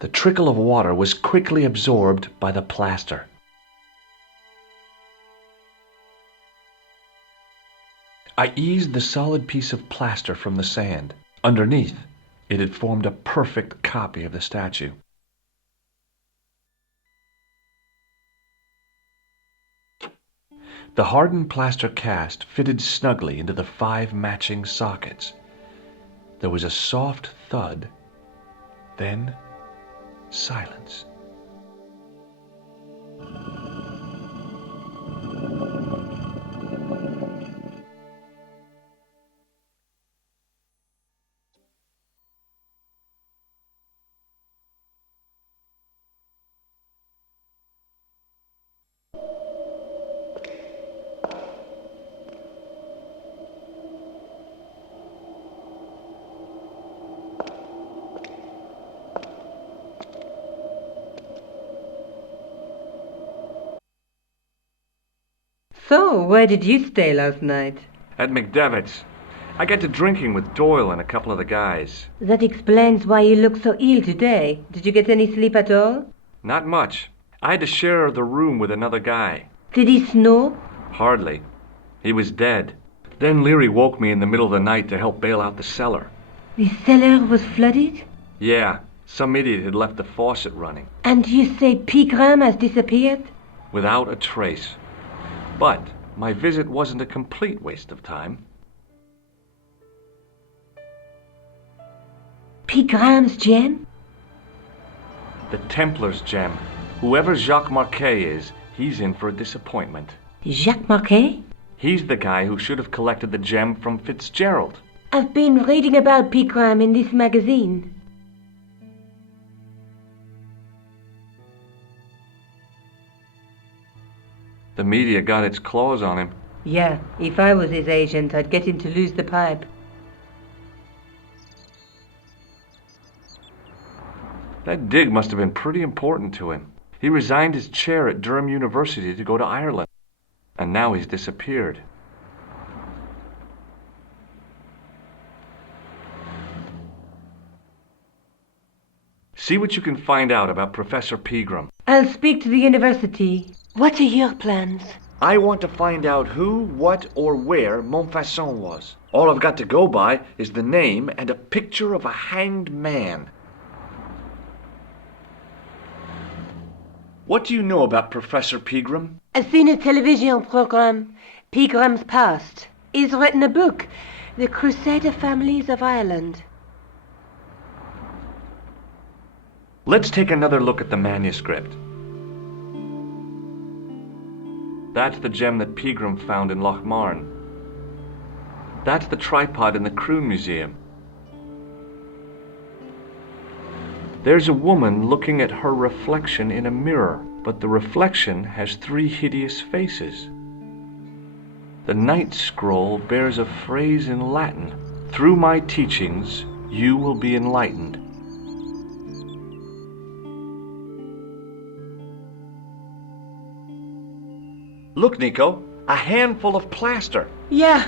The trickle of water was quickly absorbed by the plaster. I eased the solid piece of plaster from the sand. Underneath, it had formed a perfect copy of the statue. The hardened plaster cast fitted snugly into the 5 matching sockets. There was a soft thud, then silence. So, where did you stay last night? At McDevitt's. I got to drinking with Doyle and a couple of the guys. That explains why you look so ill today. Did you get any sleep at all? Not much. I had to share the room with another guy. Did he snore? Hardly. He was dead. Then Leary woke me in the middle of the night to help bail out the cellar. The cellar was flooded? Yeah, some idiot had left the faucet running. And you say Pegram has disappeared? Without a trace. But my visit wasn't a complete waste of time. Pegram's gem? The Templars' gem. Whoever Jacques Marquet is, he's in for a disappointment. Jacques Marquet? He's the guy who should have collected the gem from Fitzgerald. I've been reading about Pegram in this magazine. The media got its claws on him. Yeah, if I was his agent, I'd get him to lose the pipe. That dig must have been pretty important to him. He resigned his chair at Durham University to go to Ireland. And now he's disappeared. See what you can find out about Professor Pegram. I'll speak to the university. What are your plans? I want to find out who, what, or where Montfaucon was. All I've got to go by is the name and a picture of a hanged man. What do you know about Professor Pegram? I've seen a television program, Pegram's Past. He's written a book, The Crusader Families of Ireland. Let's take another look at the manuscript. That's the gem that Pegram found in Lochmarne. That's the tripod in the Croon Museum. There's a woman looking at her reflection in a mirror, but the reflection has 3 hideous faces. The Night Scroll bears a phrase in Latin, "Through my teachings, you will be enlightened." Look, Nico, a handful of plaster. Yeah.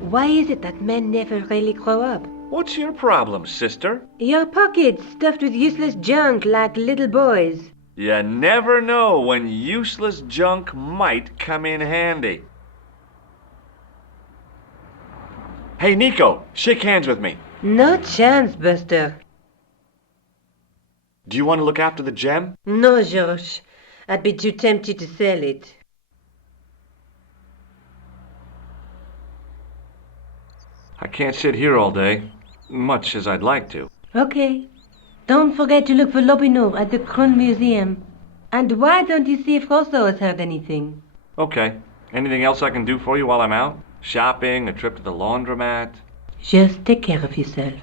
Why is it that men never really grow up? What's your problem, sister? Your pockets stuffed with useless junk like little boys. You never know when useless junk might come in handy. Hey, Nico, shake hands with me. No chance, Buster. Do you want to look after the gem? No, George. I'd be too tempted to sell it. I can't sit here all day, much as I'd like to. Okay. Don't forget to look for Lopinot at the Croon Museum. And why don't you see if Rosso has heard anything? Okay. Anything else I can do for you while I'm out? Shopping, a trip to the laundromat? Just take care of yourself.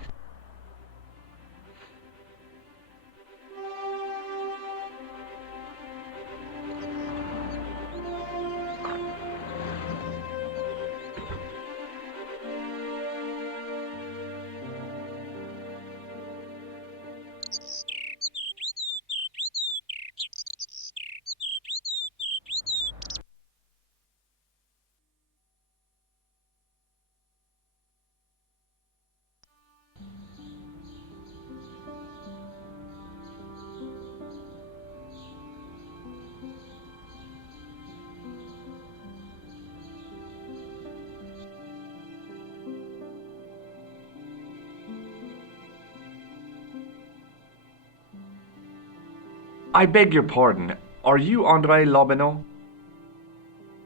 I beg your pardon. Are you André Lobineau?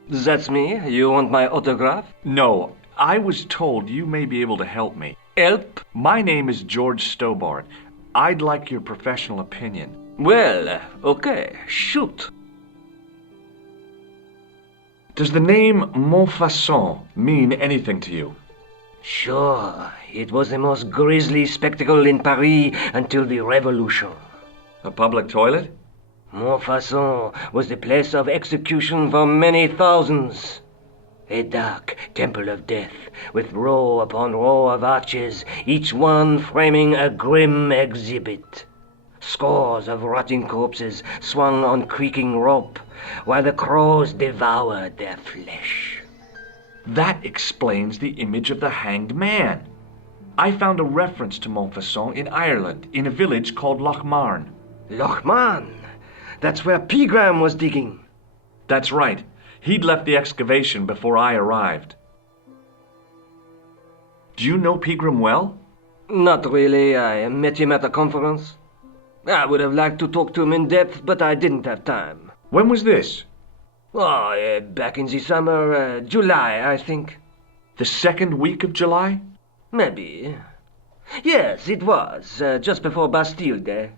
That's me. You want my autograph? No, I was told you may be able to help me. Help? My name is George Stobart. I'd like your professional opinion. Well, okay, shoot. Does the name Montfaucon mean anything to you? Sure, it was the most grisly spectacle in Paris until the Revolution. A public toilet? Montfaucon was the place of execution for many thousands. A dark temple of death, with row upon row of arches, each one framing a grim exhibit. Scores of rotting corpses swung on creaking rope, while the crows devoured their flesh. That explains the image of the hanged man. I found a reference to Montfaucon in Ireland, in a village called Lochmarn. Lochmarn? That's where Pegram was digging. That's right. He'd left the excavation before I arrived. Do you know Pegram well? Not really. I met him at a conference. I would have liked to talk to him in depth, but I didn't have time. When was this? Oh, back in the summer, July, I think. The second week of July? Maybe. Yes, it was, just before Bastille Day.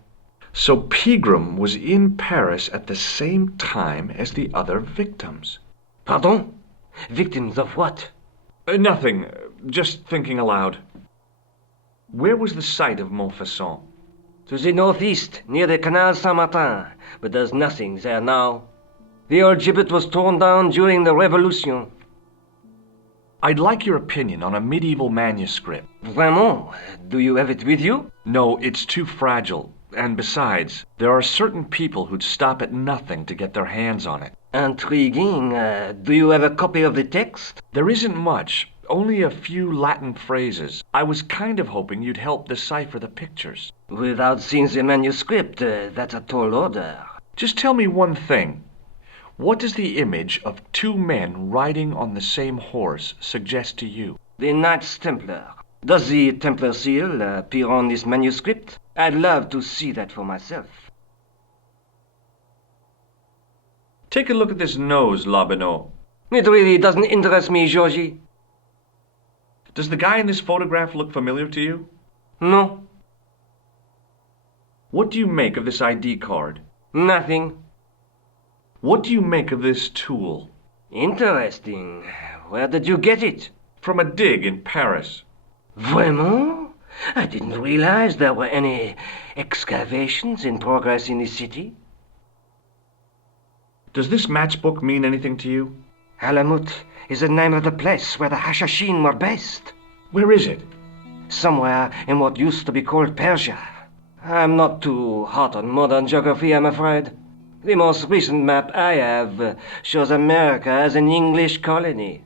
So Pegram was in Paris at the same time as the other victims. Pardon? Victims of what? Nothing. Just thinking aloud. Where was the site of Montfaucon? To the northeast, near the Canal Saint-Martin, but there's nothing there now. The old gibbet was torn down during the Revolution. I'd like your opinion on a medieval manuscript. Vraiment? Do you have it with you? No, it's too fragile. And besides, there are certain people who'd stop at nothing to get their hands on it. Intriguing. Do you have a copy of the text? There isn't much. Only a few Latin phrases. I was kind of hoping you'd help decipher the pictures. Without seeing the manuscript, that's a tall order. Just tell me one thing. What does the image of two men riding on the same horse suggest to you? The Knights Templar. Does the Templar seal appear on this manuscript? I'd love to see that for myself. Take a look at this nose, Lobineau. It really doesn't interest me, Georgie. Does the guy in this photograph look familiar to you? No. What do you make of this ID card? Nothing. What do you make of this tool? Interesting. Where did you get it? From a dig in Paris. Vraiment? I didn't realize there were any excavations in progress in the city. Does this matchbook mean anything to you? Alamut is the name of the place where the Hashashin were based. Where is it? Somewhere in what used to be called Persia. I'm not too hot on modern geography, I'm afraid. The most recent map I have shows America as an English colony.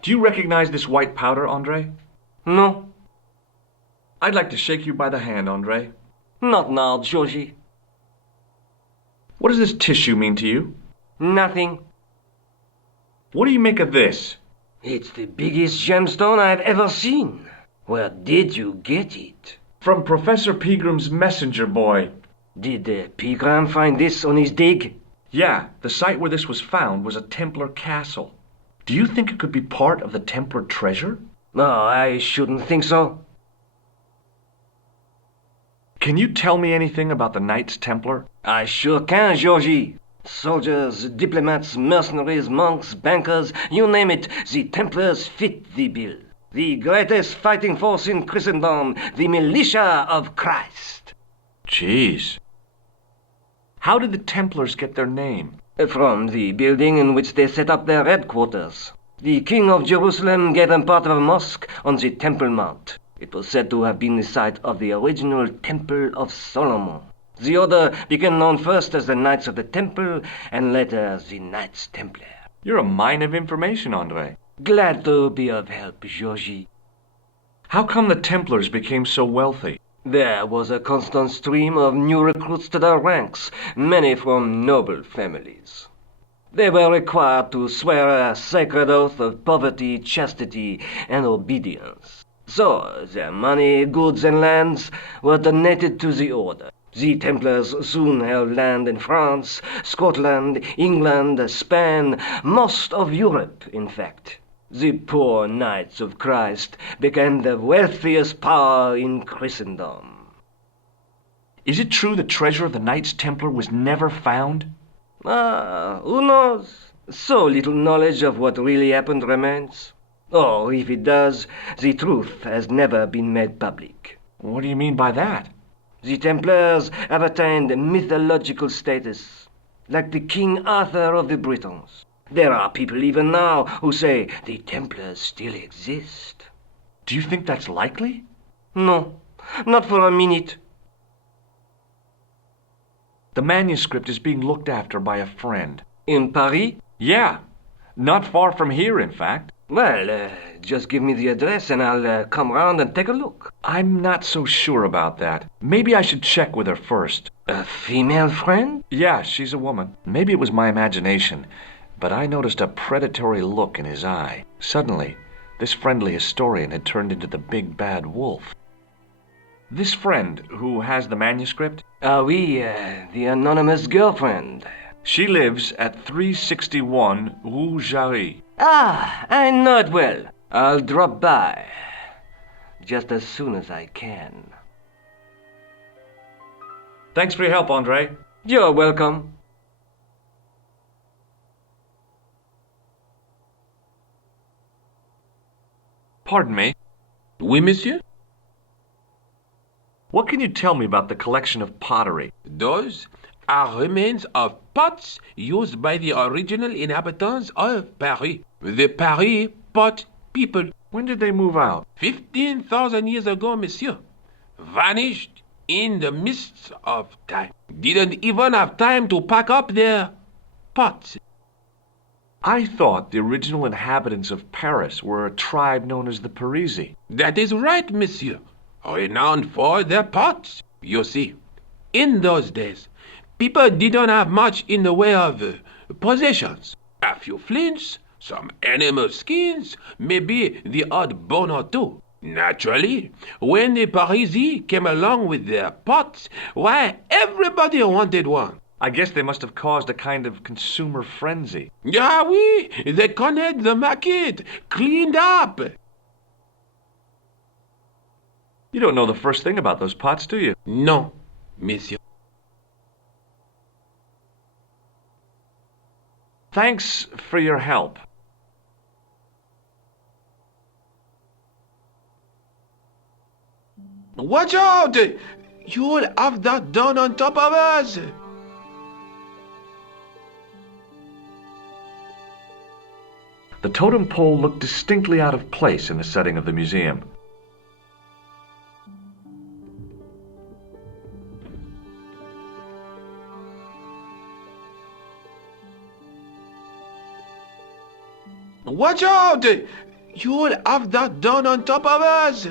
Do you recognize this white powder, Andre? No. I'd like to shake you by the hand, Andre. Not now, Georgie. What does this tissue mean to you? Nothing. What do you make of this? It's the biggest gemstone I've ever seen. Where did you get it? From Professor Pegram's messenger boy. Did Pegram find this on his dig? Yeah, the site where this was found was a Templar castle. Do you think it could be part of the Templar treasure? No, I shouldn't think so. Can you tell me anything about the Knights Templar? I sure can, Georgie. Soldiers, diplomats, mercenaries, monks, bankers, you name it, the Templars fit the bill. The greatest fighting force in Christendom, the militia of Christ. Jeez. How did the Templars get their name? From the building in which they set up their headquarters. The King of Jerusalem gave them part of a mosque on the Temple Mount. It was said to have been the site of the original Temple of Solomon. The order became known first as the Knights of the Temple, and later as the Knights Templar. You're a mine of information, Andre. Glad to be of help, Georgie. How come the Templars became so wealthy? There was a constant stream of new recruits to their ranks, many from noble families. They were required to swear a sacred oath of poverty, chastity, and obedience. So their money, goods, and lands were donated to the order. The Templars soon held land in France, Scotland, England, Spain, most of Europe, in fact. The poor Knights of Christ became the wealthiest power in Christendom. Is it true the treasure of the Knights Templar was never found? Who knows? So little knowledge of what really happened remains. Or, if it does, the truth has never been made public. What do you mean by that? The Templars have attained mythological status, like the King Arthur of the Britons. There are people even now who say the Templars still exist. Do you think that's likely? No, not for a minute. The manuscript is being looked after by a friend. In Paris? Yeah, not far from here, in fact. Well, just give me the address and I'll come round and take a look. I'm not so sure about that. Maybe I should check with her first. A female friend? Yeah, she's a woman. Maybe it was my imagination, but I noticed a predatory look in his eye. Suddenly, this friendly historian had turned into the big bad wolf. This friend who has the manuscript? Oui, the anonymous girlfriend. She lives at 361 Rue Jarry. I know it well. I'll drop by just as soon as I can. Thanks for your help, Andre. You're welcome. Pardon me. Oui, monsieur? What can you tell me about the collection of pottery? Those are remains of pots used by the original inhabitants of Paris. The Paris pot people. When did they move out? 15,000 years ago, monsieur. Vanished in the mists of time. Didn't even have time to pack up their pots. I thought the original inhabitants of Paris were a tribe known as the Parisi. That is right, monsieur. Renowned for their pots. You see, in those days, people didn't have much in the way of possessions. A few flints, some animal skins, maybe the odd bone or two. Naturally, when the Parisi came along with their pots, why, everybody wanted one. I guess they must have caused a kind of consumer frenzy. Ah oui, they connected the market, cleaned up. You don't know the first thing about those pots, do you? No, monsieur. Thanks for your help. Watch out! You'll have that done on top of us! The totem pole looked distinctly out of place in the setting of the museum. Watch out! You'll have that done on top of us!